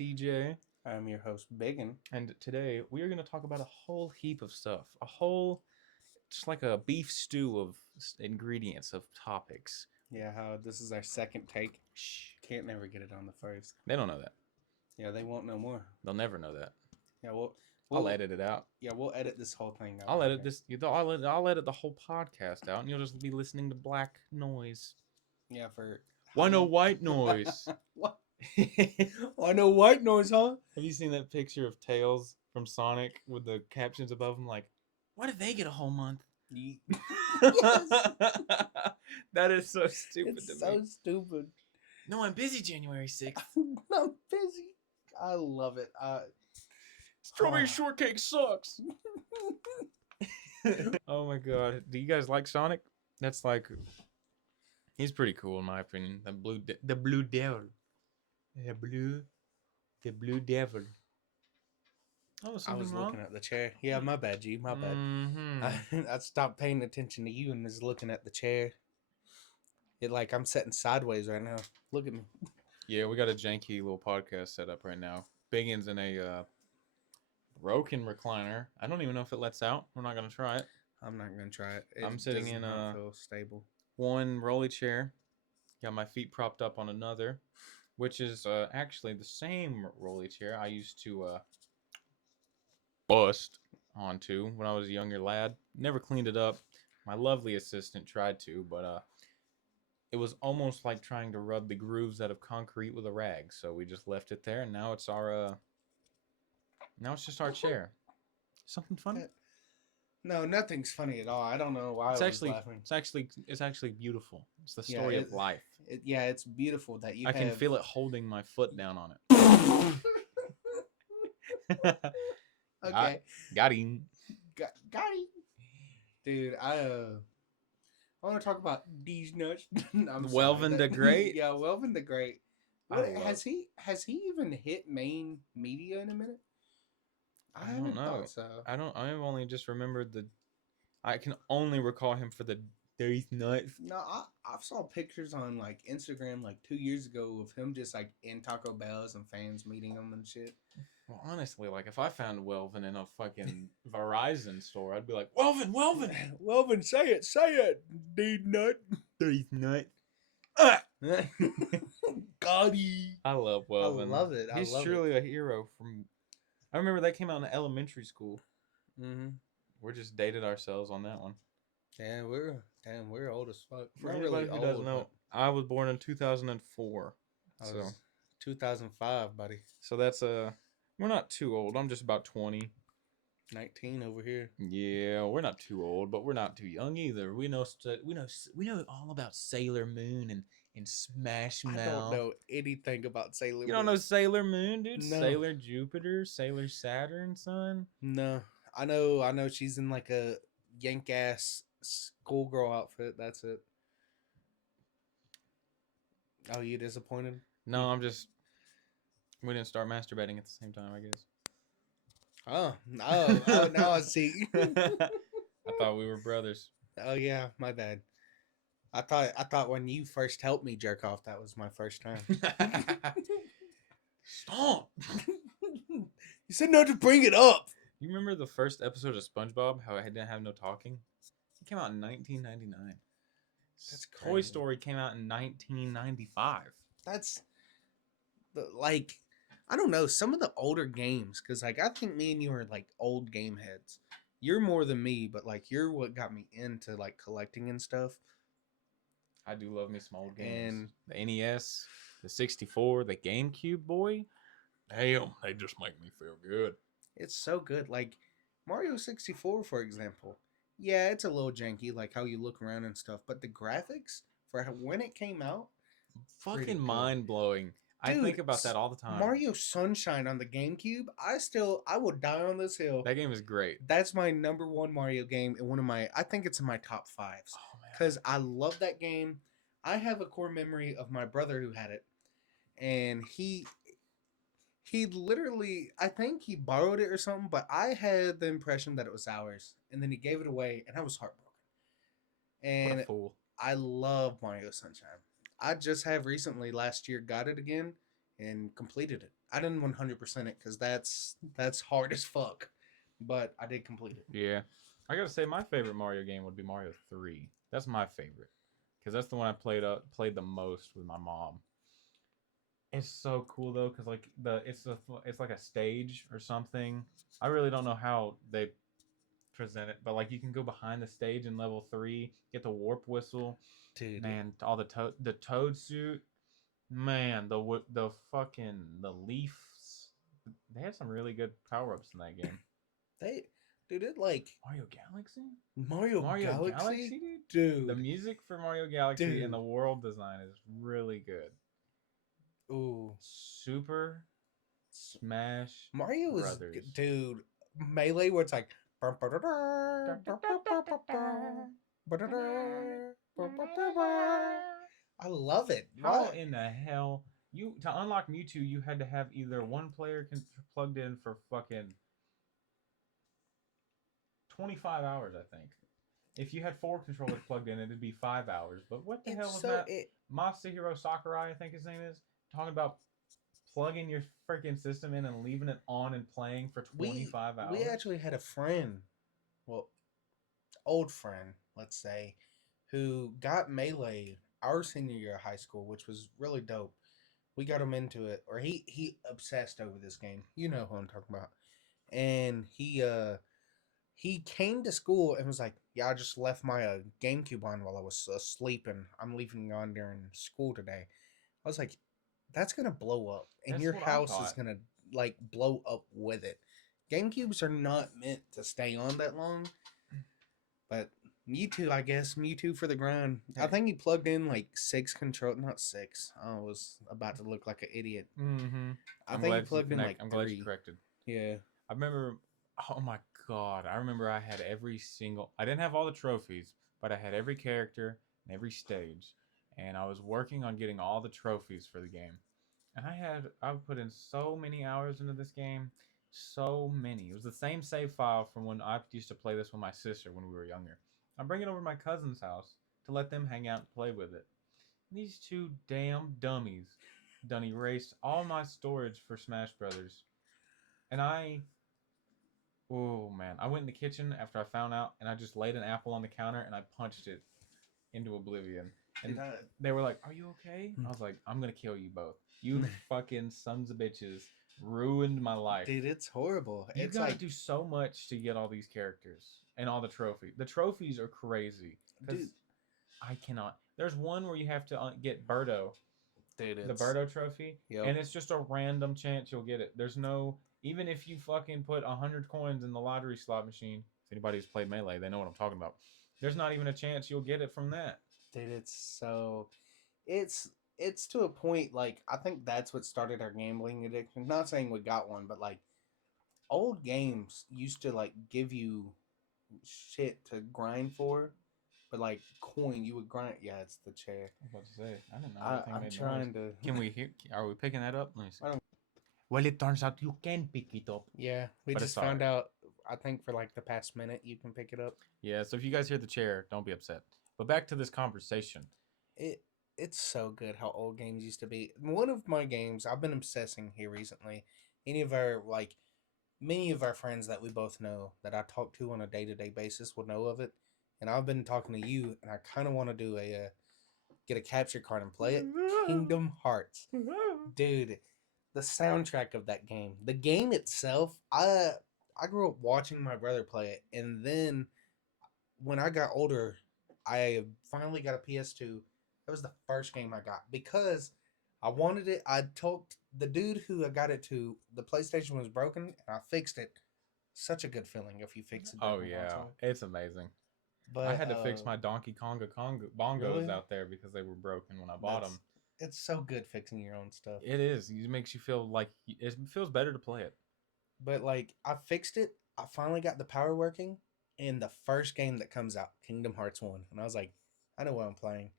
TJ, I'm your host, Biggin. and today we are going to talk about a whole heap of stuff. Just like a beef stew of ingredients, of topics. Yeah, how this is our second take. Shh. Can't never get it on the first. They don't know that. Yeah, they won't know more. They'll never know that. Yeah, I'll edit it out. Yeah, we'll edit this whole thing out. I'll edit this. I'll edit the whole podcast out, and you'll just be listening to black noise. Yeah, for Why no white noise? What? Why no white noise, huh? Have you seen that picture of Tails from Sonic with the captions above him like, "Why did they get a whole month?" Yes. That is so stupid It's to so me. stupid. No, I'm busy January 6th. I'm busy. I love it. Strawberry shortcake sucks. Oh my god. Do you guys like Sonic? That's like, he's pretty cool in my opinion. The blue devil. The blue devil. Oh, I was looking at the chair. Yeah, my bad, G. My bad. Mm-hmm. I stopped paying attention to you and was looking at the chair. I'm sitting sideways right now. Look at me. Yeah, we got a janky little podcast set up right now. Biggin's in a broken recliner. I don't even know if it lets out. We're not gonna try it. I'm not gonna try it. I'm sitting in a feel stable. One rolly chair. Got my feet propped up on another, which is actually the same rolly chair I used to bust onto when I was a younger lad. Never cleaned it up. My lovely assistant tried to, but it was almost like trying to rub the grooves out of concrete with a rag. So we just left it there, and now it's just our chair. Something funny? No, nothing's funny at all. I don't know why I was laughing. It's actually beautiful. It's the story of life. It's beautiful that you. I can feel it holding my foot down on it. Okay. Got him. Got him. Dude, I want to talk about these nuts. Welvin the Great? Yeah, Welvin the Great. Has he even hit main media in a minute? I don't know. So. I've only just remembered I can only recall him for the Theres nuts. No, I saw pictures on like Instagram like 2 years ago of him just like in Taco Bell's and fans meeting him and shit. Well, honestly, like if I found Welvin in a fucking Verizon store, I'd be like, Welvin, say it, dude nut. Theres nut. Gotti. I love Welvin. I love it. He's truly a hero from. I remember that came out in elementary school. Mm-hmm. We're just dated ourselves on that one. Damn, we're old as fuck. For anybody who doesn't know, I was born in 2004. I was 2005, buddy. So that's we're not too old. I'm just about 20. 19 over here. Yeah, we're not too old, but we're not too young either. We know all about Sailor Moon and Smash Mouth. I don't know anything about Sailor Moon. You don't know Sailor Moon, dude? No. Sailor Jupiter, Sailor Saturn, son? No. I know she's in like a yank ass schoolgirl outfit. That's it. Oh, you disappointed? No, we didn't start masturbating at the same time, I guess. Oh, now I see. I thought we were brothers. Oh yeah, my bad. I thought when you first helped me jerk off, that was my first time. Stop! You said not to bring it up. You remember the first episode of SpongeBob? How I didn't have no talking? It came out in 1999. That's crazy. Toy Story came out in 1995. That's I don't know, some of the older games, because like I think me and you are like old game heads. You're more than me, but like you're what got me into like collecting and stuff. I do love me some old games. And the NES, the 64, the GameCube, boy. Damn, they just make me feel good. It's so good. Like Mario 64, for example. Yeah, it's a little janky, like how you look around and stuff, but the graphics for when it came out, fucking mind blowing. I think about that all the time. Mario Sunshine on the GameCube, I will die on this hill. That game is great. That's my number one Mario game and I think it's in my top 5s. Oh man. Because I love that game. I have a core memory of my brother who had it. And he literally, I think he borrowed it or something, but I had the impression that it was ours. And then he gave it away and I was heartbroken. And what a fool. I love Mario Sunshine. I just have recently last year got it again and completed it. I didn't 100% it because that's hard as fuck. But I did complete it. Yeah, I gotta say my favorite Mario game would be Mario 3. That's my favorite because that's the one I played the most with my mom. It's so cool though, because like it's like a stage or something. I really don't know how they present it, but like you can go behind the stage in level 3, get the warp whistle, Dude, man, all the toad suit, man, the fucking the leaves. They had some really good power ups in that game. they dude it like Mario Galaxy, Mario Mario Galaxy? Galaxy, dude. The Dude. music for Mario Galaxy and Dude. the world design is really good. Ooh. Super Smash Mario is Brothers. dude. Melee where it's like I love it. How What? in the hell you to unlock Mewtwo? You had to have either one player plugged in for fucking 25 hours, I think. If you had four controllers plugged in, it'd be 5 hours. But what the hell It's was so that? it Masahiro Sakurai, I think his name is, talking about plugging your freaking system in and leaving it on and playing for we 25 hours. we actually had a friend, well, old friend, let's say, who got Melee our senior year of high school, which was really dope. We got him into it, or he obsessed over this game. You know who I'm talking about. And he came to school and was like, "Yeah, I just left my GameCube on while I was asleep, and I'm leaving it on during school today." I was like, "That's gonna blow up, and That's your what I house is thought. gonna like blow up with it." GameCubes are not meant to stay on that long, but Mewtwo, I guess Mewtwo for the grind. I think he plugged in like six control, not six. I was about to look like an idiot. Mm-hmm. I think he plugged in like I'm glad you three. corrected. Yeah, I remember, oh my god, I remember I had every single. I didn't have all the trophies, but I had every character and every stage, and I was working on getting all the trophies for the game. And I put in so many hours into this game, so many. It was the same save file from when I used to play this with my sister when we were younger. I bring it over to my cousin's house to let them hang out and play with it. These two damn dummies done erased all my storage for Smash Brothers. And oh man, I went in the kitchen after I found out and I just laid an apple on the counter and I punched it into oblivion. And dude, they were like, "Are you okay?" I was like, "I'm gonna kill you both. You fucking sons of bitches ruined my life." dude, it's horrible. You It's gotta like, do so much to get all these characters and all the trophies. The trophies are crazy because dude, I cannot. There's one where you have to get Birdo, dude, the it's Birdo trophy, yep. and it's just a random chance you'll get it. There's no even if you fucking put 100 coins in the lottery slot machine. If anybody's played Melee, they know what I'm talking about. There's not even a chance you'll get it from that. Dude, it's it's to a point like I think that's what started our gambling addiction. Not saying we got one, but like old games used to like give you shit to grind for, but like coin you would grind. Yeah, it's the chair. I was about to say, I didn't know that thing I'm made noise. trying to. Can we hear? Are we picking that up? Let me see. I don't. Well, it turns out you can pick it up, Yeah, we but just it's all found right. out. I think for like the past minute, you can pick it up. Yeah. So if you guys hear the chair, don't be upset. But back to this conversation. It it's so good how old games used to be. One of my games I've been obsessing here recently. Any of our like many of our friends that we both know that I talk to on a day to day basis will know of it. And I've been talking to you, and I kind of want to do a get a capture card and play it. Kingdom Hearts, dude. The soundtrack of that game, the game itself. I grew up watching my brother play it, and then when I got older, I finally got a PS2. That was the first game I got because I wanted it. I talked the dude who I got it to. The PlayStation was broken, and I fixed it. Such a good feeling if you fix a Oh broken yeah, console. it's amazing. I But had to fix my Donkey Konga bongos really, out there because they were broken when I bought that's them. it's so good fixing your own stuff. It is. It makes you feel like it feels better to play it. But like I fixed it. I finally got the power working in the first game that comes out, Kingdom Hearts 1. And I was like, I know what I'm playing.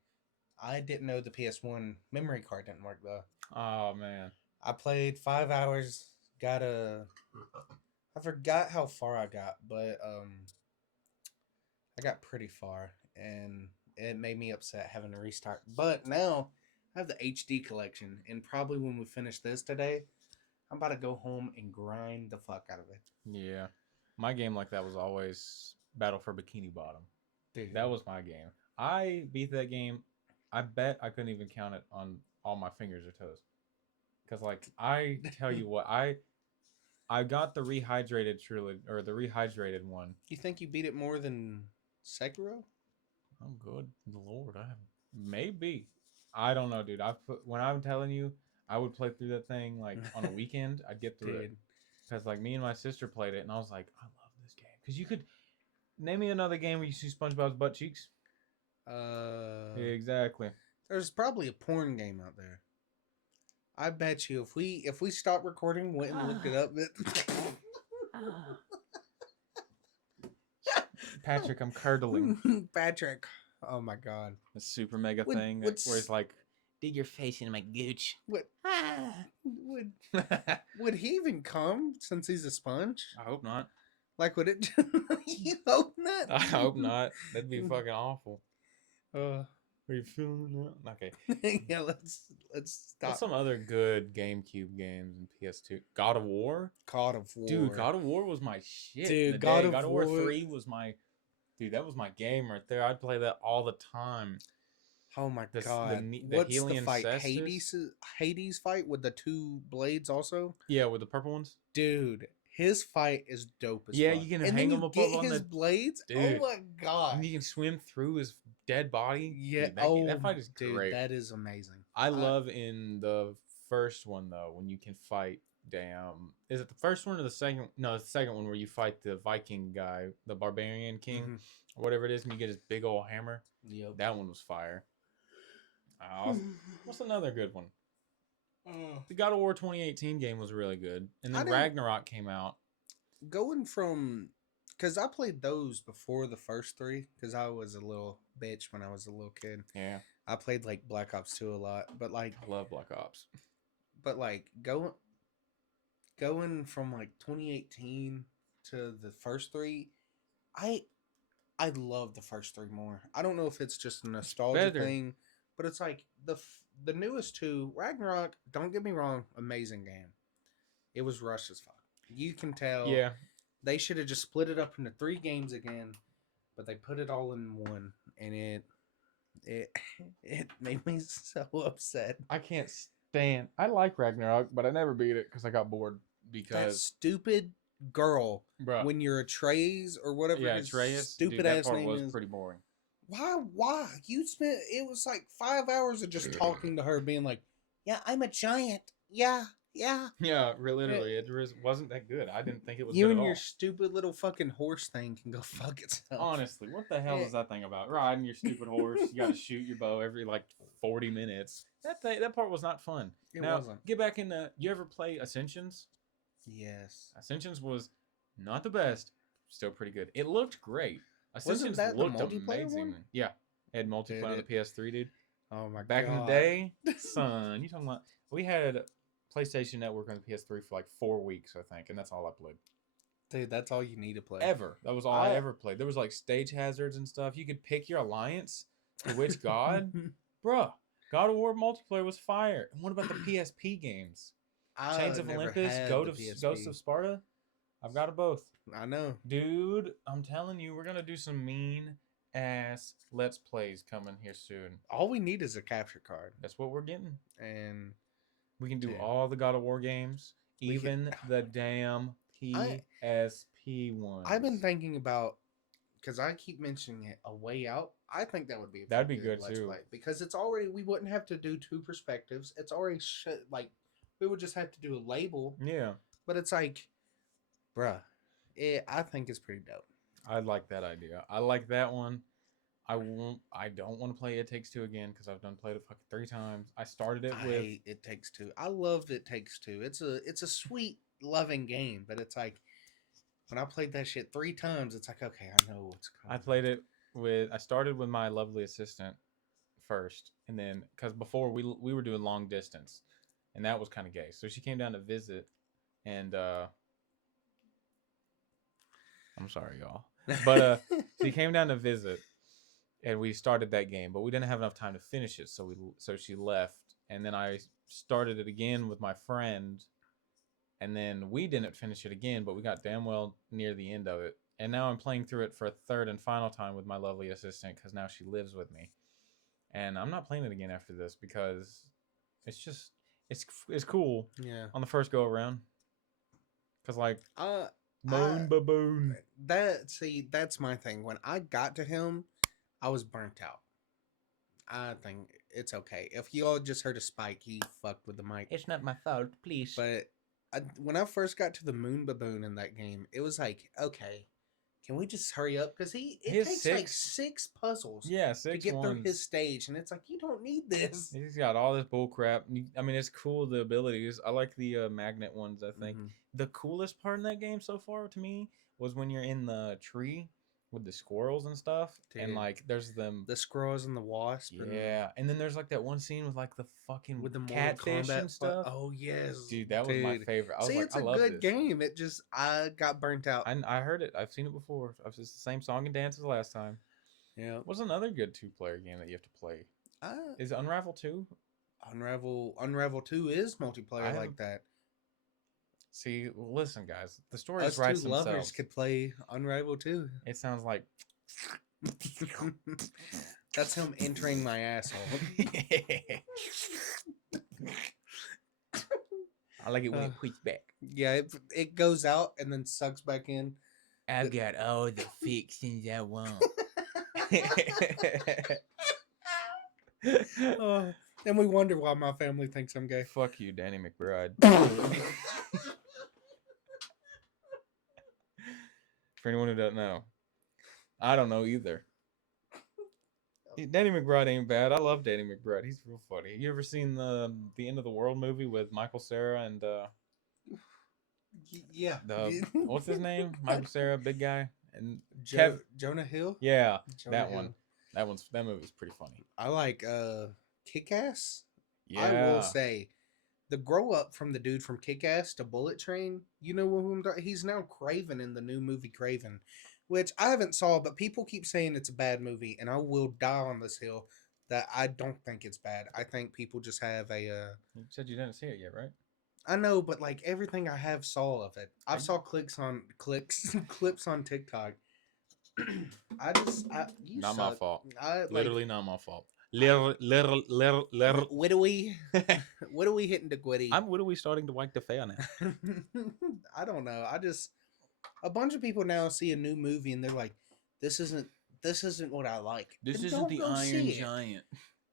I didn't know the PS1 memory card didn't work though. Oh man. I played 5 hours, got a I forgot how far I got, but I got pretty far and it made me upset having to restart. But now I have the HD collection and probably when we finish this today, I'm about to go home and grind the fuck out of it. Yeah. My game like that was always Battle for Bikini Bottom. Dude. That was my game. I beat that game. I bet I couldn't even count it on all my fingers or toes. Because, like, I tell you what, I got the rehydrated trilogy, or the rehydrated one. You think you beat it more than Sekiro? Oh, good Lord. Maybe. I don't know, dude. When I'm telling you, I would play through that thing, like, on a weekend. I'd get through it. Because, like, me and my sister played it, and I was like, I love this game. Because you could... Name me another game where you see SpongeBob's butt cheeks. Yeah, exactly. There's probably a porn game out there. I bet you if we stop recording, went and looked it up. Patrick, I'm curdling. Patrick, oh my god, the super mega thing where it's like, dig your face into my gooch. What? Would he even come since he's a sponge? I hope not. Like, would it? You hope not. I hope not. That'd be fucking awful. Are you feeling that? Okay. Yeah, let's stop. What's some other good GameCube games and PS2? God of War? God of War. Dude, God of War was my shit. Dude, God of War 3 was my... Dude, that was my game right there. I'd play that all the time. Oh my god. What's the fight? Hades fight with the two blades also? Yeah, with the purple ones? Dude, his fight is dope as fuck. Yeah, you can hang him up on his blades. Dude. Oh my god. And you can swim through his dead body. Yeah. Dude, that fight is great. That is amazing. I love in the first one though when you can fight. Is it the first one or the second? No, it's the second one where you fight the Viking guy, the barbarian king, or whatever it is, and you get his big old hammer. Yep. That one was fire. What's another good one? The God of War 2018 game was really good, and then Ragnarok came out. Going from, because I played those before the first three, because I was a little bitch when I was a little kid. Yeah. I played like Black Ops 2 a lot, but like I love Black Ops. But like going from like 2018 to the first three, I love the first three more. I don't know if it's just a nostalgia thing, but it's like the newest two, Ragnarok, don't get me wrong, amazing game. It was rushed as fuck. You can tell. Yeah. They should have just split it up into 3 games again, but they put it all in one, and it made me so upset. I can't stand. I like Ragnarok, but I never beat it because I got bored. Because that stupid girl, bruh. When you're Atreus or whatever, yeah, Atreus, stupid dude, ass that part name was is. Pretty boring. Why? You spent it was like 5 hours of just talking to her, being like, "Yeah, I'm a giant. Yeah." Yeah, literally, it wasn't that good. I didn't think it was. You good and at your all. stupid little fucking horse thing can go fuck itself. Honestly, what the hell is that thing about? Riding your stupid horse, you got to shoot your bow every like 40 minutes. That part was not fun. It wasn't. Get back into. You ever play Ascensions? Yes. Ascensions was not the best, still pretty good. It looked great. Ascensions Wasn't that looked the multiplayer amazing. one? Yeah, it had multiplayer on the PS3, dude. Oh my god. Back in the day, son, you talking about? We had PlayStation Network on the PS3 for like 4 weeks, I think, and that's all I played. Dude, that's all you need to play. Ever. That was all I ever played. There was like stage hazards and stuff. You could pick your alliance to which god. Bruh, God of War multiplayer was fire. And what about the PSP games? Chains of Olympus, Ghosts of Sparta? I've got them both. I know. Dude, I'm telling you, we're going to do some mean ass Let's Plays coming here soon. All we need is a capture card. That's what we're getting. And we can do all the God of War games, even the damn PSP ones. I've been thinking about, because I keep mentioning it, A Way Out. I think that would be that'd be good too. Play, because it's already, we wouldn't have to do 2 perspectives. It's already like we would just have to do a label. Yeah. But it's like, bruh, I think it's pretty dope. I like that idea. I like that one. I don't want to play It Takes Two again because I've done played it fucking 3 times. I started it with It Takes Two. I love It Takes Two. It's a sweet, loving game, but it's like when I played that shit 3 times, it's like, okay, I know what's coming. I started with my lovely assistant first, and then because before we were doing long distance, and that was kind of gay. So she came down to visit, and I'm sorry, y'all, but she came down to visit. And we started that game, but we didn't have enough time to finish it, so she left. And then I started it again with my friend, and then we didn't finish it again, but we got damn well near the end of it. And now I'm playing through it for a third and final time with my lovely assistant because now she lives with me. And I'm not playing it again after this because it's just it's cool Yeah. on the first go around. Cause like I moon baboon. that's my thing. When I got to him, I was burnt out. I think it's okay. If y'all just heard a spike, he fucked with the mic. It's not my fault, please. But when I first got to the moon baboon in that game, it was like, okay, can we just hurry up? Because it takes like 6 puzzles Yeah, to get through ones. his stage, and it's like you don't need this. He's got all this bull crap. I mean, it's cool, the abilities. I like the magnet ones, I think. The coolest part in that game so far to me was when you're in the tree with the squirrels and stuff. Dude, and like there's them the squirrels and the wasp. Yeah. And then there's like that one scene with like the fucking with the catfish and stuff. Oh yes. Dude, that was my favorite. I was like, it's I a love good this. game. It just I got burnt out. I heard it. I've seen it before. It's the same song and dance as last time. Yeah. What's another good 2-player game that you have to play? Is it Unravel 2? Unravel 2 is multiplayer like that. See, well, listen, guys. The story Us writes two themselves. lovers could play Unravel 2. It sounds like that's him entering my asshole. I like it when it quits back. Yeah, it goes out and then sucks back in. I've got all the fixings I want. And we wonder why my family thinks I'm gay. Fuck you, Danny McBride. For anyone who doesn't know, I don't know either. Danny McBride ain't bad. I love Danny McBride. He's real funny. You ever seen the End of the World movie with Michael Cera and yeah, what's his name? Michael Cera, big guy, and Jonah Hill. Yeah, Jonah that Hill. one. That movie's pretty funny. I like Kick-Ass. Yeah, I will say the grow up from the dude from Kick-Ass to Bullet Train. You know who he's now Craven in the new movie Craven, which I haven't saw, but people keep saying it's a bad movie, and I will die on this hill that I don't think it's bad. I think people just have a. You said you didn't see it yet, right? I know, but like everything I have saw of it, I've saw clips on TikTok. Not my fault. Literally not my fault. What are we hitting the gwitty? What are we starting to like the fair now? I don't know. A bunch of people now see a new movie and they're like, this isn't what I like. This isn't the Iron Giant.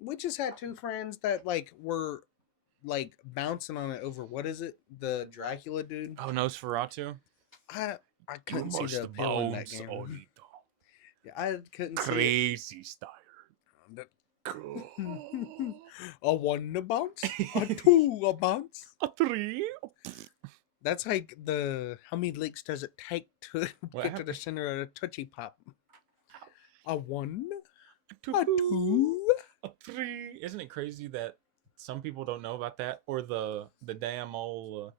We just had 2 friends that like were like bouncing on it over what is it? The Dracula dude? Oh, Nosferatu? I couldn't see the appeal in that game. Yeah, I couldn't see crazy style. A 1 a bounce, a 2 a bounce, a 3. That's like how many licks does it take to get to the center of a Tootsie Pop? A 1, a 2, a 3. Isn't it crazy that some people don't know about that? Or the damn old...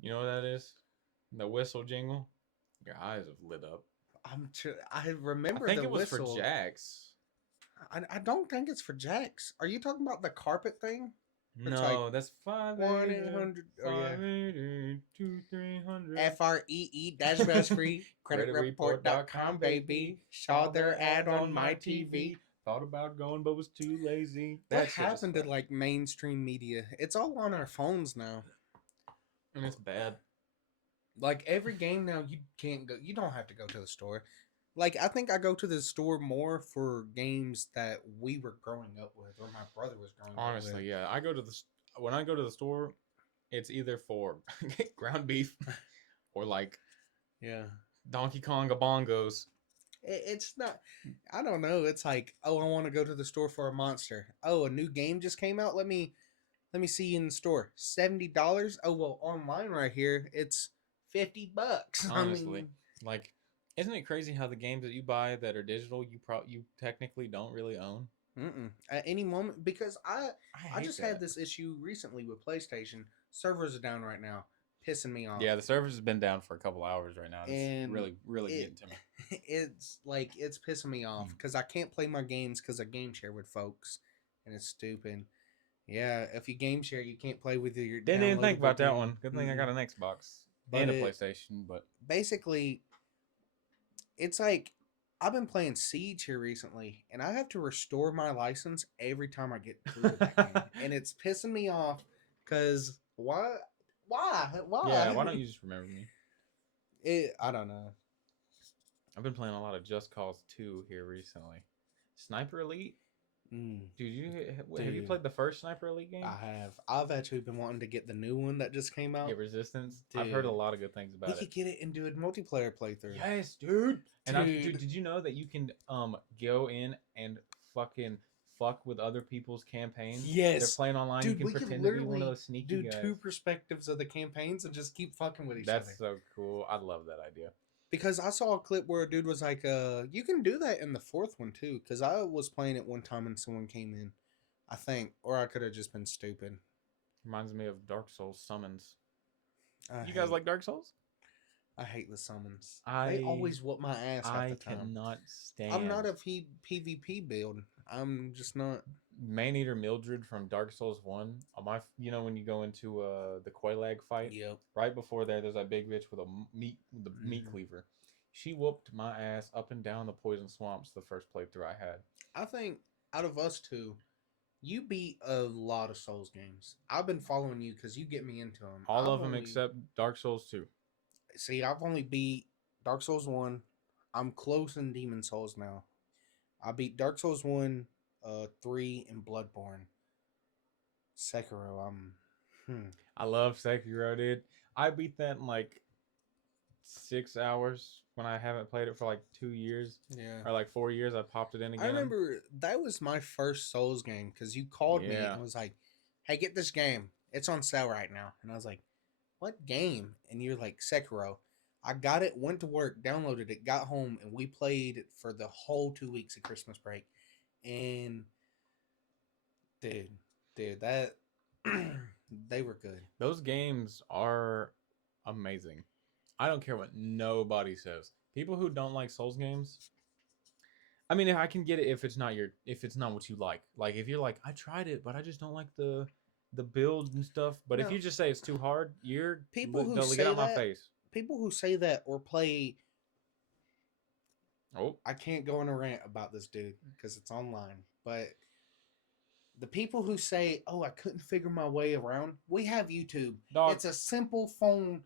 you know what that is? The whistle jingle? Your eyes have lit up. I remember I think the it was whistle. for Jax. I don't think it's for Jax. Are you talking about the carpet thing? No, like that's 1-800 2300 FREE creditreport.com, baby. Saw their ad on my TV. Thought about going, but was too lazy. What happened to like mainstream media? It's all on our phones now, and it's bad. Like every game now, you can't go. You don't have to go to the store. Like I think I go to the store more for games that we were growing up with, or my brother was growing up with. Honestly, yeah, when I go to the store, it's either for ground beef or like Donkey Konga bongos. It's not. I don't know. It's like, oh, I want to go to the store for a monster. Oh, a new game just came out. Let me see you in the store. $70. Oh well, online right here it's $50. Honestly, like, isn't it crazy how the games that you buy that are digital, you technically don't really own? At any moment, because I just that. had this issue recently with PlayStation. Servers are down right now, pissing me off. Yeah, the servers has been down for a couple hours right now. It's really getting to me. It's pissing me off because I can't play my games because I game share with folks, and it's stupid. Yeah, if you game share, you can't play with your Didn't think downloadable about that game. one. Good thing I got an Xbox But and a it PlayStation. But basically, it's like I've been playing Siege here recently, and I have to restore my license every time I get through to that game, and it's pissing me off because yeah, why why? don't you just remember me? I don't know. I've been playing a lot of Just Cause 2 here recently. Sniper Elite. Mm, Dude, have you dude, played the first Sniper Elite game? I have. I've actually been wanting to get the new one that just came Yeah, out. Resistance. I've heard a Dude, lot of good things we about it. could get it and do a multiplayer playthrough. Yes, dude. And dude, Dude, did you know that you can go in and fucking fuck with other people's campaigns? They're yes. playing online. You Dude, can we could pretend to be one of literally those sneaky do guys. two perspectives of the campaigns and just keep fucking with each That's other. so cool. I love that idea. Because I saw a clip where a dude was like, you can do that in the fourth one too. Because I was playing it one time and someone came in, I think. Or I could have just been stupid. Reminds me of Dark Souls summons. I You guys hate, like Dark Souls? I hate the summons. They I always whoop my ass half the I time. cannot I'm stand not a PvP build. I'm just not. Maneater Mildred from Dark Souls 1. On my, when you go into the Quelaag fight, Yep. right before there's that big bitch with the meat cleaver. She whooped my ass up and down the poison swamps the first playthrough I had. I think out of us two, you beat a lot of Souls games. I've been following you because you get me into them. All of them except Dark Souls 2. See, I've only beat Dark Souls 1. I'm close in Demon Souls now. I beat Dark Souls 1, 3, and Bloodborne. Sekiro, I love Sekiro, dude. I beat that in like 6 hours when I haven't played it for like 2 years. Yeah. Or like 4 years. I popped it in again. I remember that was my first Souls game because you called me and was like, hey, get this game. It's on sale right now. And I was like, what game? And you're like, Sekiro. I got it, went to work, downloaded it, got home, and we played it for the whole 2 weeks of Christmas break. And dude, that they were good. Those games are amazing. I don't care what nobody says. People who don't like Souls games, I mean, I can get it if it's not what you like. Like if you're like, I tried it, but I just don't like the build and stuff. But if No. you just say it's too hard, you're People who get say out my that, face. people who say that or play. Oh, I can't go on a rant about this dude because it's online. But the people who say, "Oh, I couldn't figure my way around," we have YouTube. dog. It's a simple phone.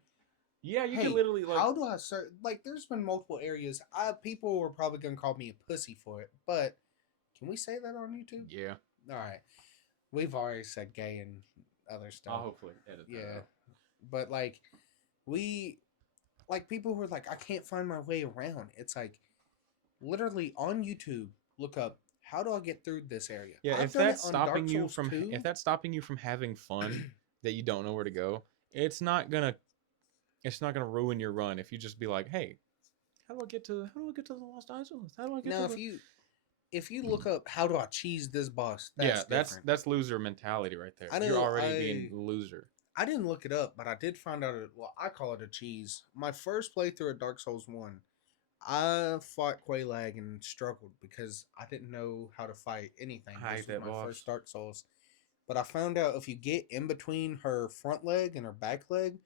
Yeah, you Hey, can literally like. how do I search? Like, there's been multiple areas. People were probably gonna call me a pussy for it, but can we say that on YouTube? Yeah. All right, we've already said gay and other stuff. I'll hopefully edit that Yeah, out. but like people who are like, I can't find my way around. It's like literally on YouTube, look up how do I get through this area. Yeah, I've if done that's it on Dark stopping you Souls from 2. if that's stopping you from having fun that you don't know where to go, it's not gonna ruin your run if you just be like, hey, how do I get to the Lost Isles? How do I get Now, to if you look up how do I cheese this boss, that's Yeah, different. that's loser mentality right there. I know, You're already being loser. I didn't look it up, but I did find out. Well, I call it a cheese. My first playthrough of Dark Souls 1, I fought Quelaag and struggled because I didn't know how to fight anything. I This hate was that my boss. first Dark Souls. But I found out if you get in between her front leg and her back leg,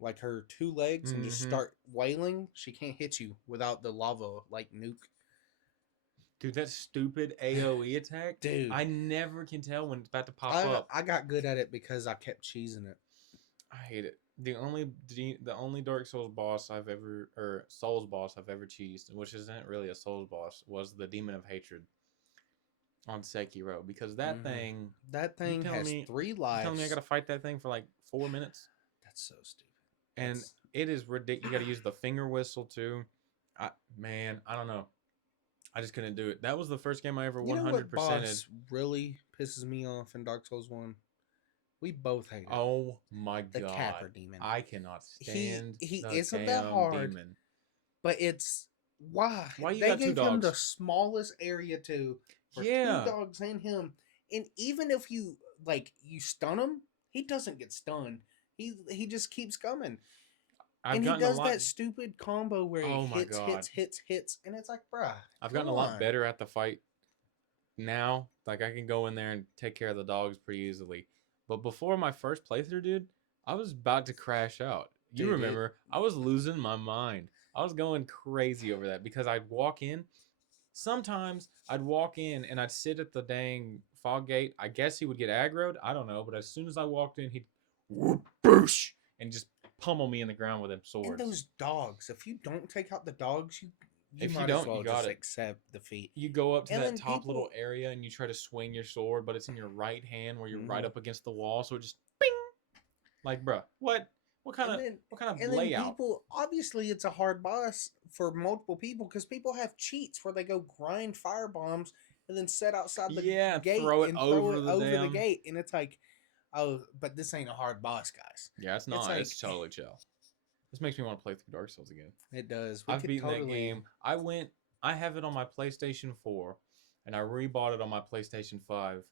like her two legs, and just Mhm. start wailing, she can't hit you without the lava like nuke. Dude, that stupid AoE attack. Dude, I never can tell when it's about to pop up. I got good at it because I kept cheesing it. I hate it. The only Dark Souls boss I've ever or Souls boss I've ever cheesed, which isn't really a Souls boss, was the Demon of Hatred on Sekiro because that thing. That thing has 3 lives. You telling me I gotta fight that thing for like 4 minutes? That's so stupid. And it is ridiculous. You gotta use the finger whistle too. I don't know. I just couldn't do it. That was the first game I ever 100%. Boss really pisses me off in Dark Souls 1. We both hate it. Oh my god. The Capra demon. I cannot stand he the isn't that hard. demon. But it's why you they got two gave him dogs? the smallest area too. For Yeah. 2 dogs and him. And even if you stun him, he doesn't get stunned. He just keeps coming. And he does that stupid combo where he hits, and it's like, bruh. I've gotten a lot better at the fight. now, like I can go in there and take care of the dogs pretty easily. But before my first playthrough, dude, I was about to crash out. You Dude, it remember, I was losing my mind. I was going crazy over that because I'd walk in. Sometimes I'd walk in and I'd sit at the dang fog gate. I guess he would get aggroed. I don't know. But as soon as I walked in, he'd whoop, boosh, and just pummel me in the ground with them and swords. those dogs. If you don't take out the dogs, you If you might as don't, you well got just it. accept defeat. You go up to And that then top little people, area and you try to swing your sword, but it's in your right hand where you're right mhm. up against the wall, so it just bing. Like, bruh, what? What kind and of then what kind of and then layout? people. Obviously, it's a hard boss for multiple people because people have cheats where they go grind fire bombs and then set outside the Yeah, gate throw it and throw over it the over the damn. gate, and it's like, oh, but this ain't a hard boss, guys. Yeah, it's It's not. like It's totally chill. This makes me want to play through Dark Souls again. it does. We I've could beaten that totally. game. I have it on my PlayStation 4, and I rebought it on my PlayStation 5.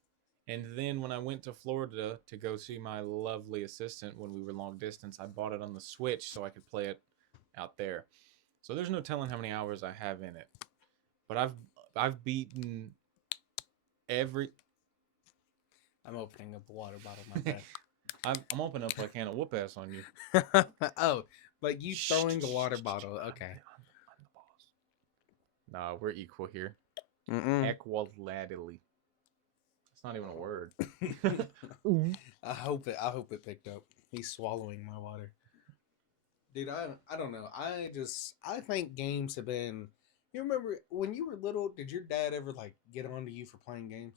And then when I went to Florida to go see my lovely assistant when we were long distance, I bought it on the Switch so I could play it out there. So there's no telling how many hours I have in it. But I've beaten every. I'm opening up a water bottle. My bad. I'm opening up a can of whoop ass on you. Oh, like you throwing a water bottle. Okay. I'm the boss. Nah, we're equal here. Mm-mm. Equilaterally. It's not even a word. I hope it picked up. He's swallowing my water. Dude, I don't know. I think games have been. You remember when you were little? Did your dad ever like get on to you for playing games?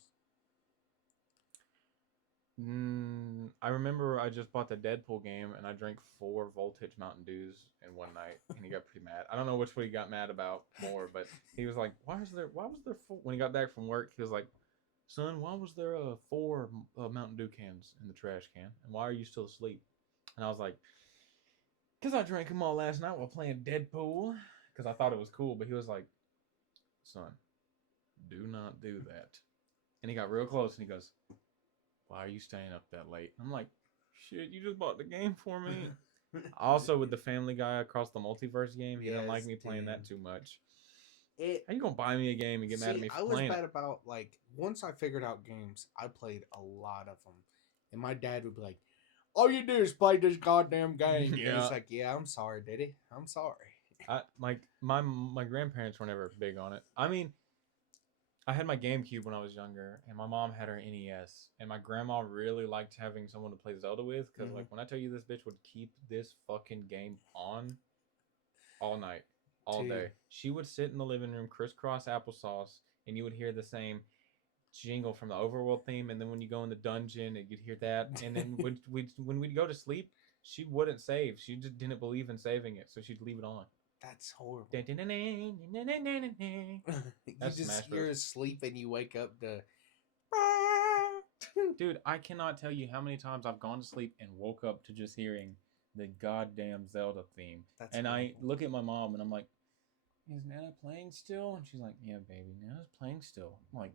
I remember I just bought the Deadpool game and I drank 4 voltage Mountain Dews in one night and he got pretty mad. I don't know which one he got mad about more, but he was like, why was there four? When he got back from work, he was like, son, why was there 4 Mountain Dew cans in the trash can? And why are you still asleep? And I was like, because I drank them all last night while playing Deadpool because I thought it was cool. But he was like, son, do not do that. And he got real close and he goes, why are you staying up that late? I'm like, shit, you just bought the game for me. Also, with the Family Guy across the multiverse game, he didn't like Yes, me playing that dude. too much. It How you gonna buy me a game and get mad at See, me I for was playing it? bad about like once I figured out games, I played a lot of them, and my dad would be like, "All you do is play this goddamn game," and it's Yeah, like, "Yeah, I'm sorry, Diddy, I'm sorry." I like my grandparents were never big on it. I mean, I had my GameCube when I was younger, and my mom had her NES, and my grandma really liked having someone to play Zelda with, because Hmm. like when I tell you this bitch would keep this fucking game on all night, all Dude, day. She would sit in the living room, crisscross applesauce, and you would hear the same jingle from the overworld theme, and then when you go in the dungeon, you'd hear that, and then when we'd go to sleep, she wouldn't save. She just didn't believe in saving it, so she'd leave it on. that's horrible. That's Smash You're Bros. asleep and you wake up to. Dude, I cannot tell you how many times I've gone to sleep and woke up to just hearing the goddamn Zelda theme. That's And I horrible. look at my mom and I'm like, is Nana playing still? And she's like, yeah, baby, Nana's playing still. I'm like,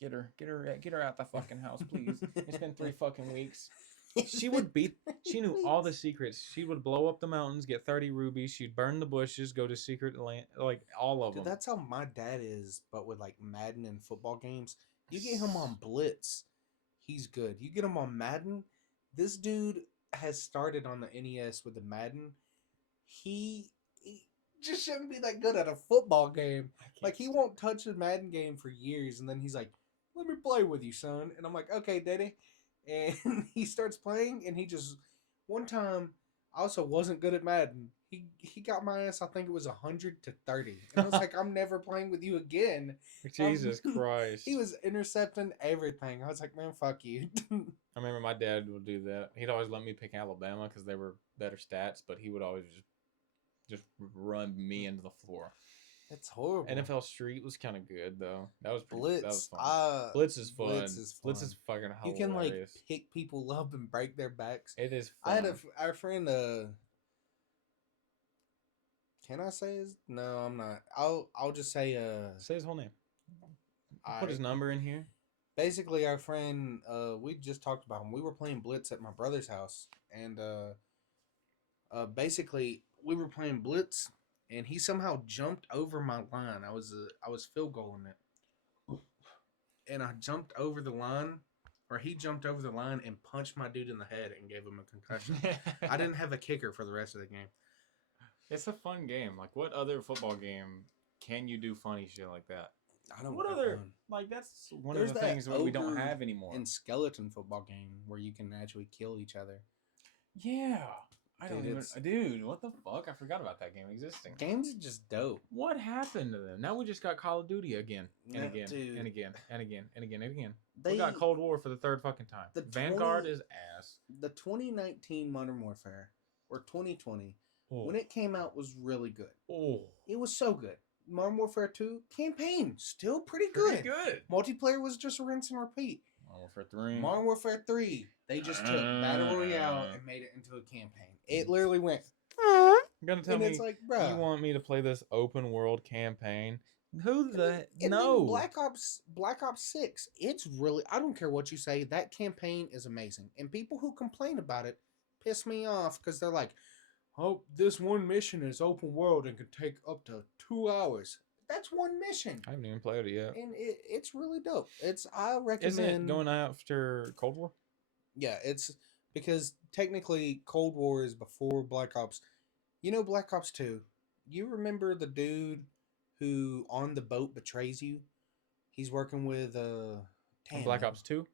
get her out the fucking house, please. It's been 3 fucking weeks. She knew all the secrets. She would blow up the mountains, get 30 rubies. She'd burn the bushes, go to secret land, like all of Dude, them. that's how my dad is, but with like Madden and football games. You get him on Blitz, he's good. You get him on Madden, this dude has started on the NES with the Madden. He just shouldn't be that good at a football game. Like he won't touch a Madden game for years, and then he's like, "Let me play with you, son." And I'm like, "Okay, daddy." And he starts playing, and he just one time I also wasn't good at Madden. He got my ass. I think it was 100-30, and I was like, "I'm never playing with you again." Jesus Christ. He was intercepting everything. I was like, "Man, fuck you." I remember my dad would do that. He'd always let me pick Alabama because they were better stats, but he would always just run me into the floor. It's horrible. NFL Street was kind of good though. That was Blitz. fun. Blitz is fun. Blitz is fun. Blitz is fucking hilarious. You can like pick people up and break their backs. It is I fun. had our friend. Can I say his? No, I'm not. I'll just say. Say his whole name. Put I his number in here. basically our friend. We just talked about him. We were playing Blitz at my brother's house, and basically we were playing Blitz, and he somehow jumped over my line. I was field goaling it, and I jumped over the line, or he jumped over the line and punched my dude in the head and gave him a concussion. I didn't have a kicker for the rest of the game. It's a fun game. Like, what other football game can you do funny shit like that? I don't. What get other one. like that's one There's of the that things that we don't ogre have anymore. and skeleton football game where you can actually kill each other. Yeah. I don't Dude, even. it's- Dude, what the fuck? I forgot about that game existing. Games are just dope. What happened to them? Now we just got Call of Duty again and No, again dude. and again and again and again and again. They We got Cold War for the third fucking time. The Vanguard 20 is ass. the 2019 Modern Warfare or 2020 Oh. when it came out was really good. Oh. It was so good. Modern Warfare 2 campaign still pretty Pretty good. good. Multiplayer was just rinse and repeat. Modern Warfare 3. Modern Warfare 3, they just took Battle Royale and made it into a campaign. It literally went, You're gonna tell and me it's like, bro. you want me to play this open world campaign? Who the And no? then Black Ops 6, it's really, I don't care what you say, that campaign is amazing. And people who complain about it piss me off because they're like, oh, this one mission is open world and can take up to 2 hours. That's one mission. I haven't even played it yet. And it's really dope. I recommend. Isn't it going after Cold War? Yeah, it's because technically Cold War is before Black Ops. You know Black Ops 2. You remember the dude who on the boat betrays you? He's working with On damn, Black man. Ops 2?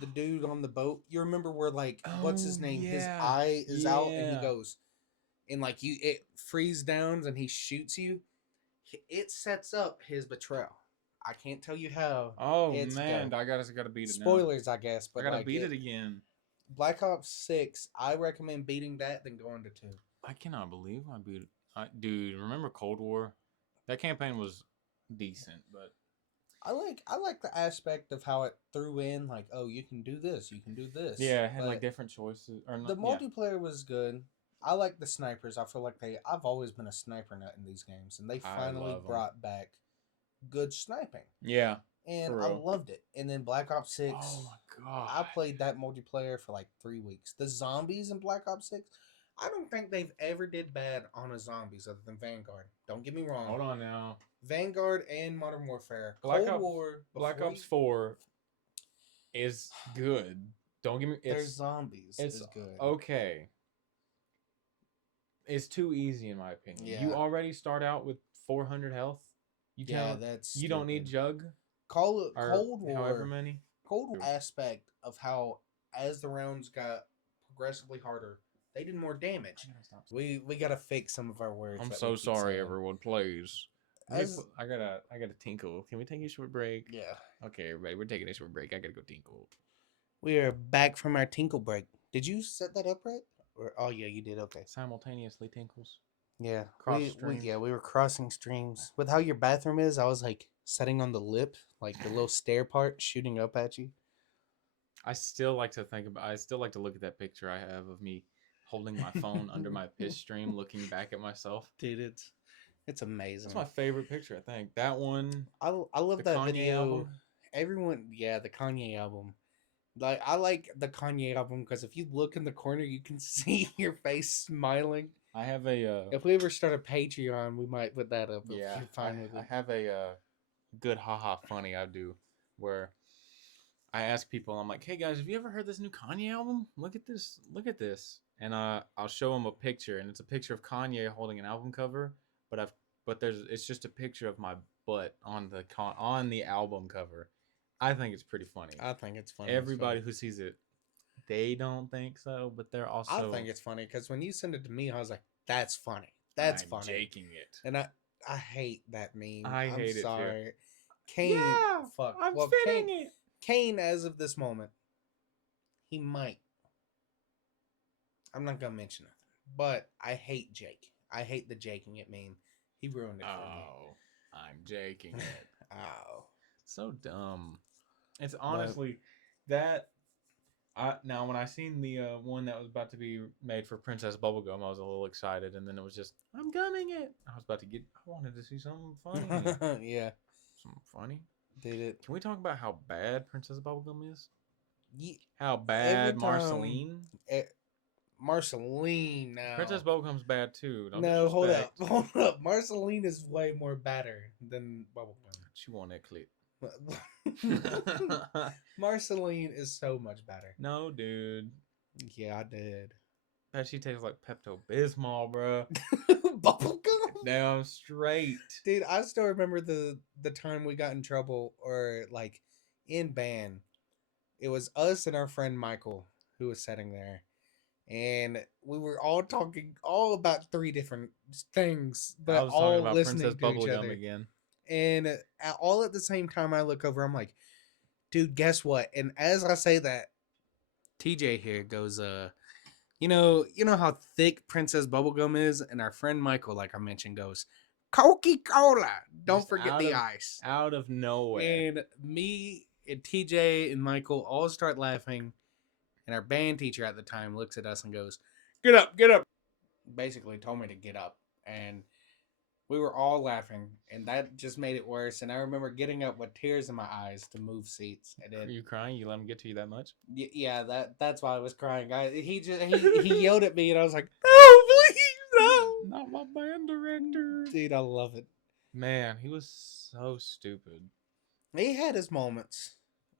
The dude on the boat. You remember where like what's his Oh, name? His yeah. eye is out and he Yeah. goes and like it freezes down and he shoots you. It sets up his betrayal. I can't tell you how. Oh It's man, dope. I gotta beat it now. Spoilers, I guess, I but gotta like beat it again. Black Ops 6, I recommend beating that than going to 2. I cannot believe I beat it. Dude, remember Cold War? That campaign was decent, but I like the aspect of how it threw in like, oh, you can do this, you can do this. yeah, it had like But different choices. Or not, the yeah. multiplayer was good. I like the snipers. I feel like I've always been a sniper nut in these games, and they I finally love 'em. brought back good sniping, Yeah. and For I real. loved it. And then Black Ops 6. Oh my god. I played that multiplayer for like 3 weeks. The zombies in Black Ops 6, I don't think they've ever did bad on a zombies other than Vanguard. Don't get me wrong. Hold on now. Vanguard and Modern Warfare. Black Cold Ops- War. Black before Ops 4 is good. Don't get me. There's It's zombies. it's Is good. okay. It's too easy in my opinion. Yeah. You already start out with 400 health. You Yeah, tell that's you don't need stupid. jug Cold or War. however many. Cold War aspect of how as the rounds got progressively harder, they did more damage. We gotta fix some of our words. I'm that so we keep sorry, saying. everyone. Please. Let me As- put- I gotta tinkle. Can we take a short break? Yeah, Okay, everybody, we're taking a short break. I gotta go tinkle. we are back from our tinkle break. Did you set that up right? Or oh yeah, you did. Okay. Simultaneously tinkles. Yeah, Cross we streams. we were crossing streams. With how your bathroom is, I was like sitting on the lip, like the little stair part, shooting up at you. I still like to think about. I still like to look at that picture I have of me holding my phone under my piss stream, looking back at myself. Dude, it's amazing. That's my favorite picture. I think that one. I love The that Kanye video. album. Everyone, yeah, the Kanye album. Like I like the Kanye album because if you look in the corner, you can see your face smiling. I have a. If we ever start a Patreon, we might put that up. If Yeah, you're fine with I it. have a good haha funny I do where I ask people, I'm like, hey guys, have you ever heard this new Kanye album? Look at this, and I'll show them a picture, and it's a picture of Kanye holding an album cover, but it's just a picture of my butt on the album cover. I think it's pretty funny. I think it's funny. as Everybody fuck. who sees it, they don't think so, but they're also. I think it's funny because when you send it to me, I was like, "That's funny. That's I'm funny." Jaking it. And I hate that meme. I I'm hate it too. sorry. Kane, Yeah, fuck. I'm well, fitting Kane, it. Kane, as of this moment, he might. I'm not gonna mention nothing, but I hate Jake. I hate the jaking it meme. He ruined it for me. Oh, I'm jaking it. Oh. So dumb. It's honestly that. Now when I seen the one that was about to be made for Princess Bubblegum, I was a little excited, and then it was just I'm gumming it. I was about to get. I wanted to see something funny. Yeah, Something funny. did it. Can we talk about how bad Princess Bubblegum is? Ye- How bad time- Marceline? Marceline now. Princess Bubblegum's bad too. Don't No, disrespect. hold up. Marceline is way more better than Bubblegum. She want that clip. Marceline is so much better. No, dude. Yeah, I did. Bet she tastes like Pepto Bismol, bro. Bubblegum? Damn straight. Dude, I still remember the time we got in trouble or like in band. It was us and our friend Michael who was sitting there. And we were all talking all about three different things, I but was talking all about Princess listening to each Bubblegum other. again. And all at the same time, I look over. I'm like, "Dude, guess what?" And as I say that, TJ here goes, you know how thick Princess Bubblegum is, and our friend Michael, like I mentioned, goes, Coca-Cola. Don't Just forget the ice." out of nowhere. And me and TJ and Michael all start laughing, and our band teacher at the time looks at us and goes, "Get up, get up." Basically told me to get up, and we were all laughing, and that just made it worse. And I remember getting up with tears in my eyes to move seats. And Are then, you crying? You let him get to you that much? yeah, that's why I was crying. He yelled at me, and I was like, "No, please, no!" Not my band director. Dude, I love it. Man, he was so stupid. He had his moments,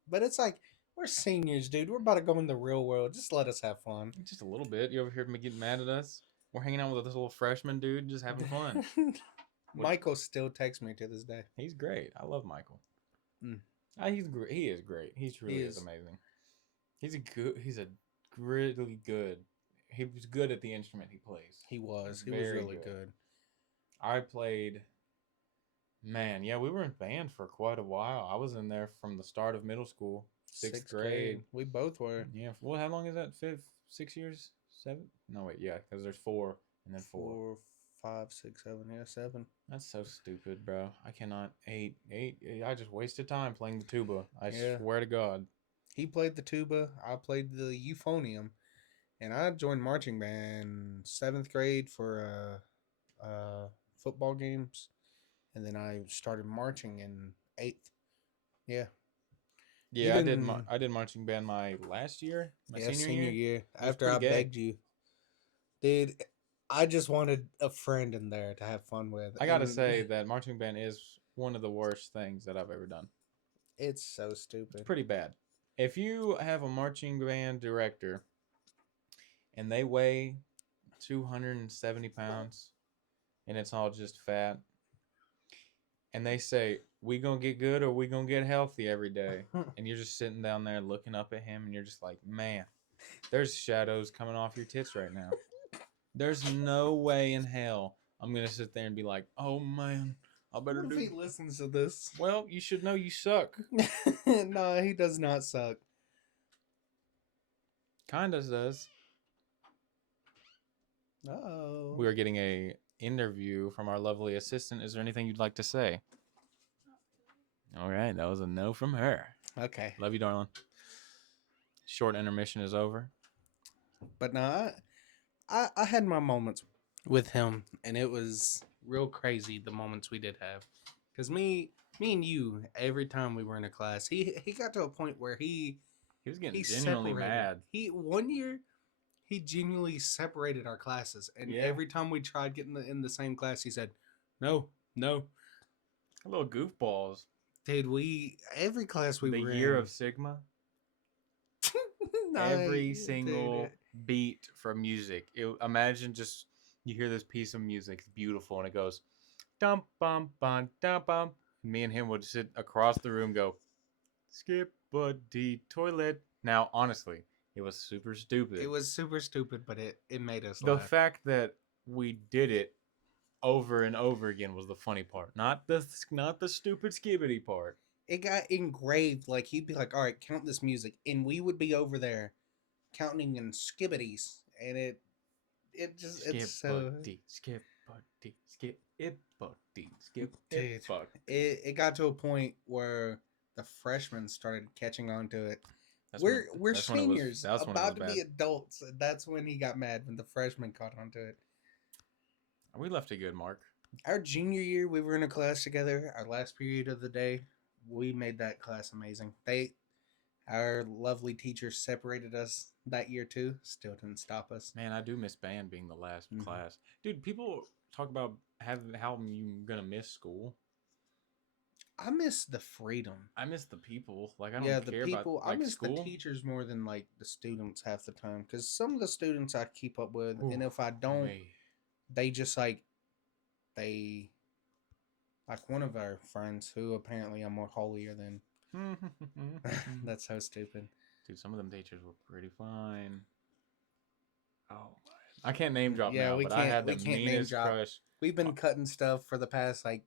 but it's like we're seniors, dude. We're about to go in the real world. Just let us have fun. Just a little bit. You over here getting mad at us? We're hanging out with this little freshman dude, just having fun. Michael still texts me to this day. He's great. I love Michael. Mm. He's great. He is great. He truly is amazing. He's a really good. He was good at the instrument he plays. He was Very really good. I played. Man, yeah, we were in band for quite a while. I was in there from the start of middle school, sixth grade. We both were. Yeah. Well, how long is that? 6 years? 7? No, wait. Yeah, because there's 4 and then 4. 4, 5, 6, 7. Yeah, 7. That's so stupid, bro. I cannot. 8. I just wasted time playing the tuba. I swear to God. He played the tuba. I played the euphonium, and I joined marching band 7th grade for football games, and then I started marching in 8th. Yeah. Yeah, I did marching band my last year, my senior year. After I begged you, dude, I just wanted a friend in there to have fun with. I gotta say that marching band is one of the worst things that I've ever done. It's so stupid. It's pretty bad. If you have a marching band director and they weigh 270 pounds and it's all just fat, and they say, "We gonna get good or we gonna get healthy every day," and you're just sitting down there looking up at him, and you're just like, "Man, there's shadows coming off your tits right now. There's no way in hell I'm gonna sit there and be like, oh man, I better What do." if he listens to this? Well, you should know you suck. No, he does not suck. Kinda does. Oh. We are getting a interview from our lovely assistant. Is there anything you'd like to say? All right, that was a no from her. Okay. Love you, darling. Short intermission is over. But no, I had my moments with him, and it was real crazy the moments we did have. Because me and you, every time we were in a class, he got to a point where he was getting genuinely mad. One year he genuinely separated our classes, and every time we tried getting in the same class, he said, "No, no." Little goofballs. Dude, every class we were in. The year of Sigma. Every single beat from music. Imagine just you hear this piece of music, it's beautiful, and it goes dum bum bum dum bum. Me and him would sit across the room, go skip buddy toilet. Now, honestly, it was super stupid. It was super stupid, but it made us the laugh. fact that we did it over and over again was the funny part, not the stupid skibbity part. It got engraved. Like he'd be like, "All right, count this music," and we would be over there counting in skibbities, and it just skip it's so buddy, skip buddy, skip it buddy, skip dude. it buddy. It got to a point where the freshmen started catching on to it. We're seniors about to be adults, and that's when he got mad when the freshmen caught on to it. We left a good mark. Our junior year, we were in a class together. Our last period of the day, we made that class amazing. Our lovely teachers separated us that year too. Still didn't stop us. Man, I do miss band being the last class. Dude, people talk about how you're gonna miss school. I miss the freedom. I miss the people. Like I Yeah, don't the care about people. I like miss the school. teachers more than like the students half the time. Because some of the students I keep up with, Ooh, and if I don't, wait. they just like they like one of our friends who apparently I'm more holier than. That's so stupid. Dude, some of them teachers were pretty fine. Oh my! I can't name drop Yeah, now, we but I can't had we the can't name meanest drop. crush. We've been cutting stuff for the past like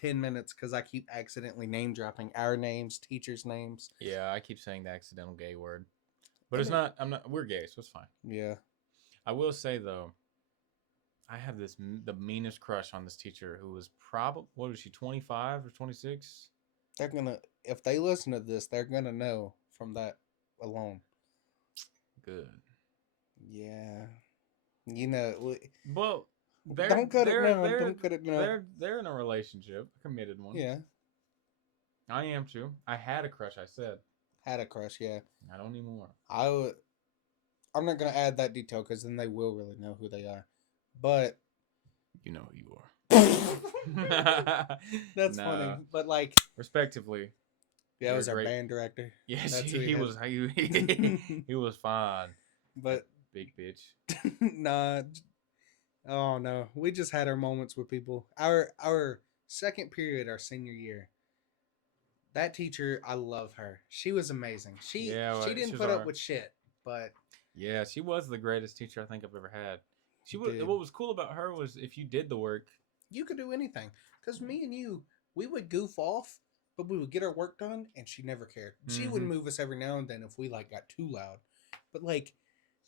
10 minutes because I keep accidentally name dropping our names, teachers' names. Yeah, I keep saying the accidental gay word, but And it's not. I'm not. We're gay, so it's fine. yeah, I will say though, I have the meanest crush on this teacher who was probably what was she 25 or 26? they're gonna if they listen to this, they're gonna know from that alone. Good. Yeah, you know, Well, don't cut it now. Don't cut it now. they're in a relationship, a committed one. Yeah, I am too. I had a crush. I said had a crush. Yeah, I don't anymore. I would. I'm not gonna add that detail because then they will really know who they are. But You know who you that's funny. Nah, But like, respectively. yeah, it You're was our great. band director. Yes, That's who he had. was. He was fine. But Big bitch. nah. Oh no, we just had our moments with people. Our second period, our senior year. That teacher, I love her. She was amazing. Yeah, She well, she didn't was put up our. with shit, but Yeah, she was the greatest teacher I think I've ever had. She was. dude, What was cool about her was if you did the work. you could do anything. Cause me and you, we would goof off, but we would get our work done, and she never cared. She would Mm-hmm. move us every now and then if we like got too loud, but like,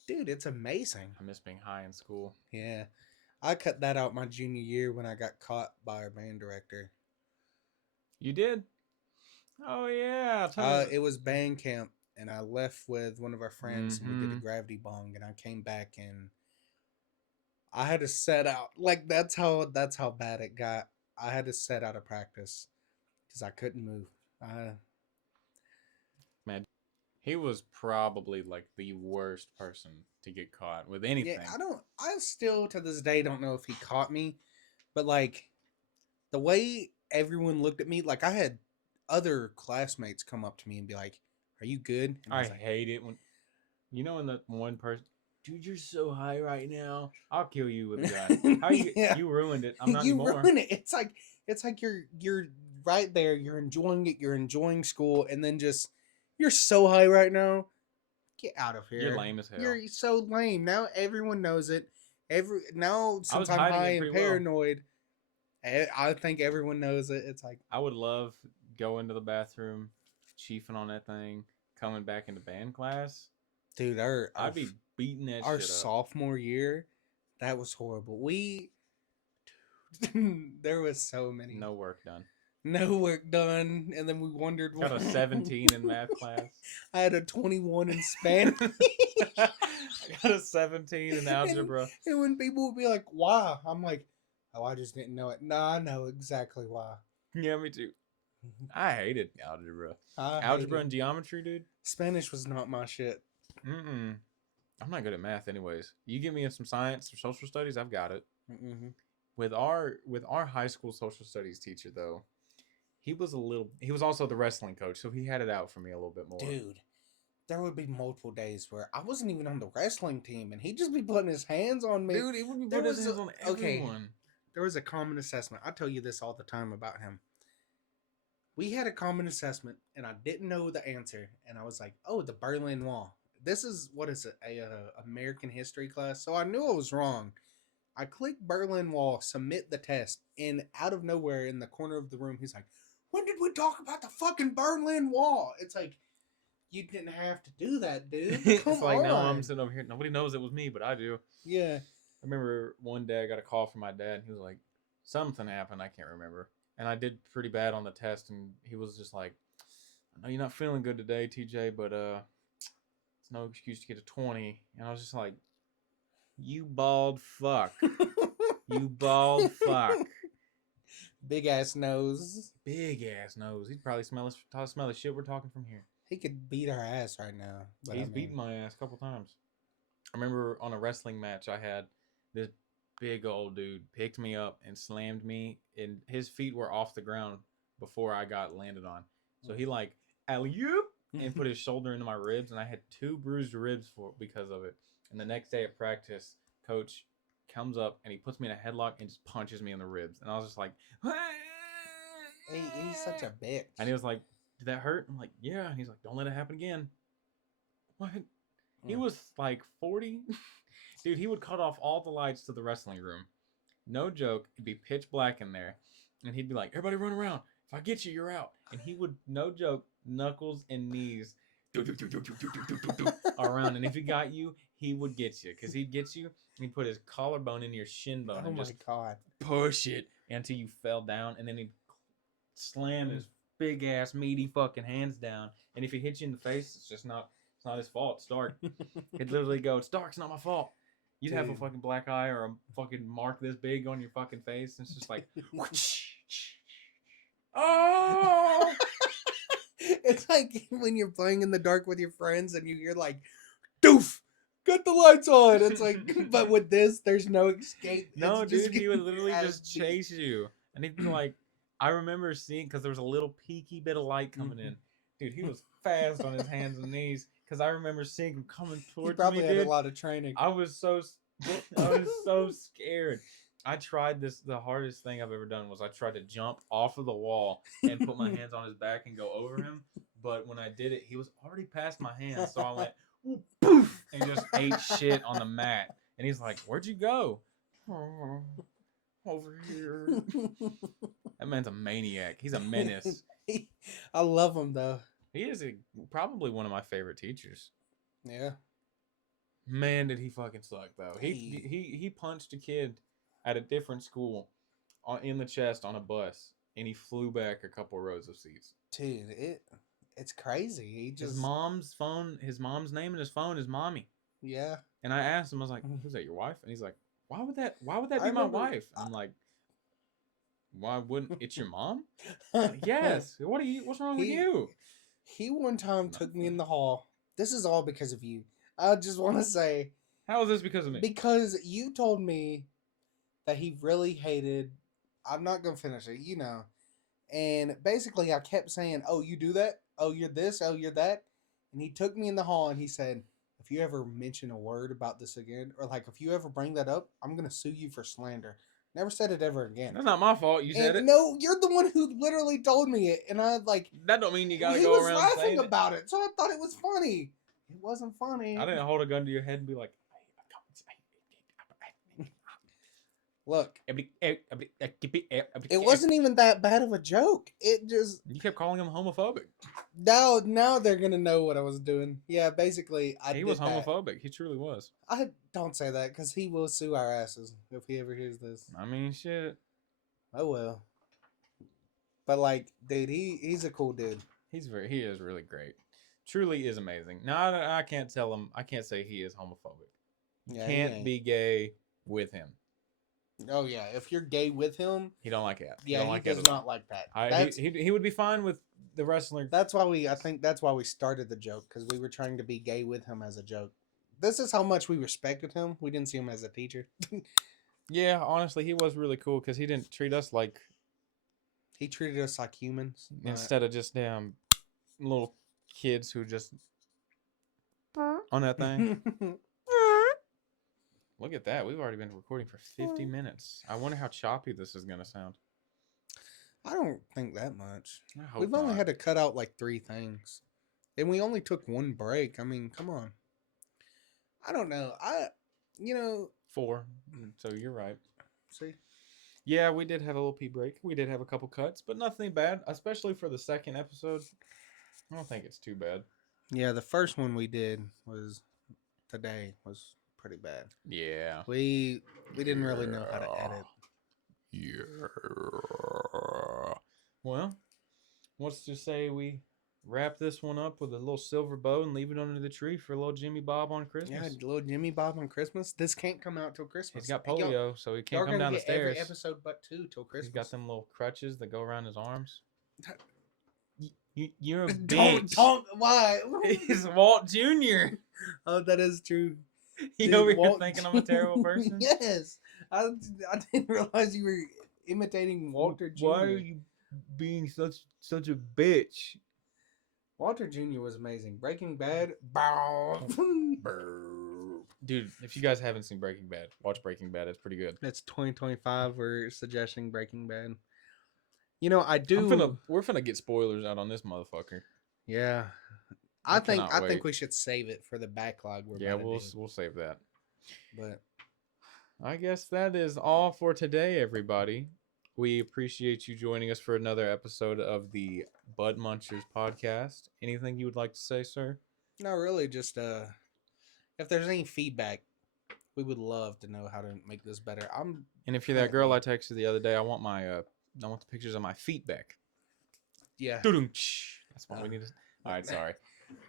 dude, it's amazing. I miss being high in school. Yeah, I cut that out my junior year when I got caught by our band director. You did? Oh yeah. Tell me. It was band camp, and I left with one of our friends, and we did a Mm-hmm. gravity bong, and I came back, and I had to set out. Like that's how bad it got. I had to set out of practice because I couldn't move. Man, he was probably like the worst person to get caught with Yeah, anything. I still to this day don't know if he caught me, but like the way everyone looked at me, like I had other classmates come up to me and be like, "Are you good?" And I I was like, hate it when when the one person, dude, you're so high right now. I'll kill you with a gun. How you "Yeah, you ruined it? I'm not you anymore. ruin it." It's like you're right there, you're enjoying it, you're enjoying school, and then just you're so high right now. Get out of here. You're lame as hell. You're so lame. Now everyone knows it. I was Since I'm hiding high it and pretty well. paranoid, I think everyone knows it. It's like I would love going to the bathroom, chiefing on that thing, coming back into band class. dude, I'd be beating that our shit up. sophomore year, that was horrible. There was so many No work done. no work done, and then we wondered. Got a 17 in math class. I had a 21 in Spanish. I got a 17 in algebra. And when people would be like, "Why?" I'm like, "Oh, I just didn't know it." No, I know exactly why. Yeah, me too. I hated algebra. I Algebra hated- and geometry, dude. Spanish was not my shit. Mm-mm. I'm not good at math, anyways. You give me some science or social studies, I've got it. Mm-hmm. With our high school social studies teacher, though, he was also the wrestling coach, so he had it out for me a little bit more. Dude, there would be multiple days where I wasn't even on the wrestling team, and he'd just be putting his hands on me. Dude, it would be There put his was hands a- on okay. everyone. There was a common assessment. I tell you this all the time about him. We had a common assessment, and I didn't know the answer, and I was like, "Oh, the Berlin Wall." This is what is it? A American history class. So I knew I was wrong. I clicked Berlin Wall, submit the test, and out of nowhere, in the corner of the room, he's like, "When did we talk about the fucking Berlin Wall?" It's like, you didn't have to do that, dude. Come It's like, on. no, I'm sitting over here. Nobody knows it was me, but I do. Yeah. I remember one day I got a call from my dad, and he was like, something happened, I can't remember. And I did pretty bad on the test, and he was just like, I know you're not feeling good today, TJ, but it's no excuse to get a 20. And I was just like, you bald fuck. You bald fuck. Big ass nose. Big ass nose. He'd probably smell the shit we're talking from here. He could beat our ass right now. But He's beaten my ass a couple times. I remember on a wrestling match I had, this big old dude picked me up and slammed me, and his feet were off the ground before I got landed on. So he like alley-oop and put his shoulder into my ribs, and I had 2 bruised ribs because of it. And the next day at practice, coach comes up and he puts me in a headlock and just punches me in the ribs. And I was just like, He's such a bitch. and he was like, did that hurt? I'm like, yeah. And he's like, don't let it happen again. What? He was like 40. Dude, he would cut off all the lights to the wrestling room. No joke. It'd be pitch black in there. And he'd be like, everybody run around. If I get you, you're out. And he would, no joke, knuckles and knees around. And if he got you, he would get you. Because he'd get you and he'd put his collarbone in your shin bone and just push it until you fell down. And then he'd slam his big ass meaty fucking hands down. And if he hit you in the face, it's not his fault. It's dark. He'd literally go, it's dark, it's not my fault. You'd have a fucking black eye or a fucking mark this big on your fucking face. And it's just like, oh! It's like when you're playing in the dark with your friends and you're like, doof, cut the lights on. It's like, but with this, there's no escape. No, dude, he would literally just chase you. And he'd be like, I remember seeing, because there was a little peaky bit of light coming in. Dude, he was fast on his hands and knees. Because I remember seeing him coming towards me. He probably had a lot of training. I was so scared. I tried this. The hardest thing I've ever done was I tried to jump off of the wall and put my hands on his back and go over him. But when I did it, he was already past my hands. So I went, poof, and just ate shit on the mat. And he's like, where'd you go? Oh, over here. That man's a maniac. He's a menace. I love him, though. He is probably one of my favorite teachers. Yeah. Man, did he fucking suck, though. He punched a kid at a different school in the chest on a bus, and he flew back a couple rows of seats. Dude, it's crazy. He just... His mom's name in his phone is Mommy. Yeah. And I asked him, I was like, who's that, your wife? And he's like, why would that be my wife? I'm like, why wouldn't it's your mom? Like, yes. What's wrong with you? He one time took me in the hall. This is all because of you. I just want to say. How is this because of me? Because you told me that he really hated. I'm not going to finish it, you know. And basically, I kept saying, oh, you do that? Oh, you're this? Oh, you're that? And he took me in the hall and he said, if you ever mention a word about this again, or like if you ever bring that up, I'm going to sue you for slander. Never said it ever again. That's not my fault. You said it. No, you're the one who literally told me it, and I like. That don't mean you gotta go around saying it. He was laughing about it, so I thought it was funny. It wasn't funny. I didn't hold a gun to your head and be like, look. It wasn't even that bad of a joke. It just. You kept calling him homophobic. Now they're gonna know what I was doing. Yeah, basically, He was homophobic. He truly was. I don't say that because he will sue our asses if he ever hears this. I mean, shit. Oh well. But like, dude, he's a cool dude. He is really great. Truly is amazing. Now I can't tell him. I can't say he is homophobic. You can't be gay with him. Oh yeah, if you're gay with him, he don't like it. Yeah, he does not like that. He would be fine with the wrestler. I think that's why we started the joke, because we were trying to be gay with him as a joke. This is how much we respected him. We didn't see him as a teacher. Yeah, honestly, he was really cool because he didn't treat us like. He treated us like humans instead of just damn little kids who just on that thing. Look at that. We've already been recording for 50 minutes. I wonder how choppy this is going to sound. I don't think that much. We've only had to cut out like 3 things. And we only took 1 break. I mean, come on. I don't know. 4. So you're right. See? Yeah, we did have a little pee break. We did have a couple cuts, but nothing bad, especially for the second episode. I don't think it's too bad. Yeah, the first one we did was pretty bad. Yeah. We didn't really know how to edit. Yeah. Well, what's to say we wrap this one up with a little silver bow and leave it under the tree for a little Jimmy Bob on Christmas? Yeah, little Jimmy Bob on Christmas. This can't come out till Christmas. He's got polio, so he can't come down the stairs. Every episode but 2 till Christmas. He's got them little crutches that go around his arms. You're a bitch. Don't, why? He's Walt Jr. Oh, that is true. You over here thinking I'm a terrible person? Yes. I didn't realize you were imitating Walter Jr. Why are you being such a bitch. Walter Jr. was amazing. Breaking Bad. Bow. Dude, if you guys haven't seen Breaking Bad, watch Breaking Bad. It's pretty good. It's 2025. We're suggesting Breaking Bad. You know, We're finna get spoilers out on this motherfucker. Yeah. I I think cannot wait. we should save it for the backlog we're Yeah, about to do. we'll save that. But I guess that is all for today, everybody. We appreciate you joining us for another episode of the Buttmunchers podcast. Anything you would like to say, sir? no, really, just if there's any feedback, we would love to know how to make this better. And if you're that girl I texted the other day, I want the pictures of my feet back. Yeah. That's what we need to. All right, sorry.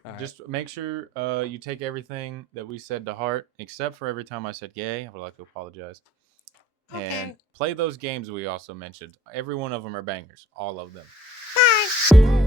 All right. Just make sure you take everything that we said to heart, except for every time I said gay. I would like to apologize. Okay. And play those games we also mentioned. Every one of them are bangers. All of them. Bye.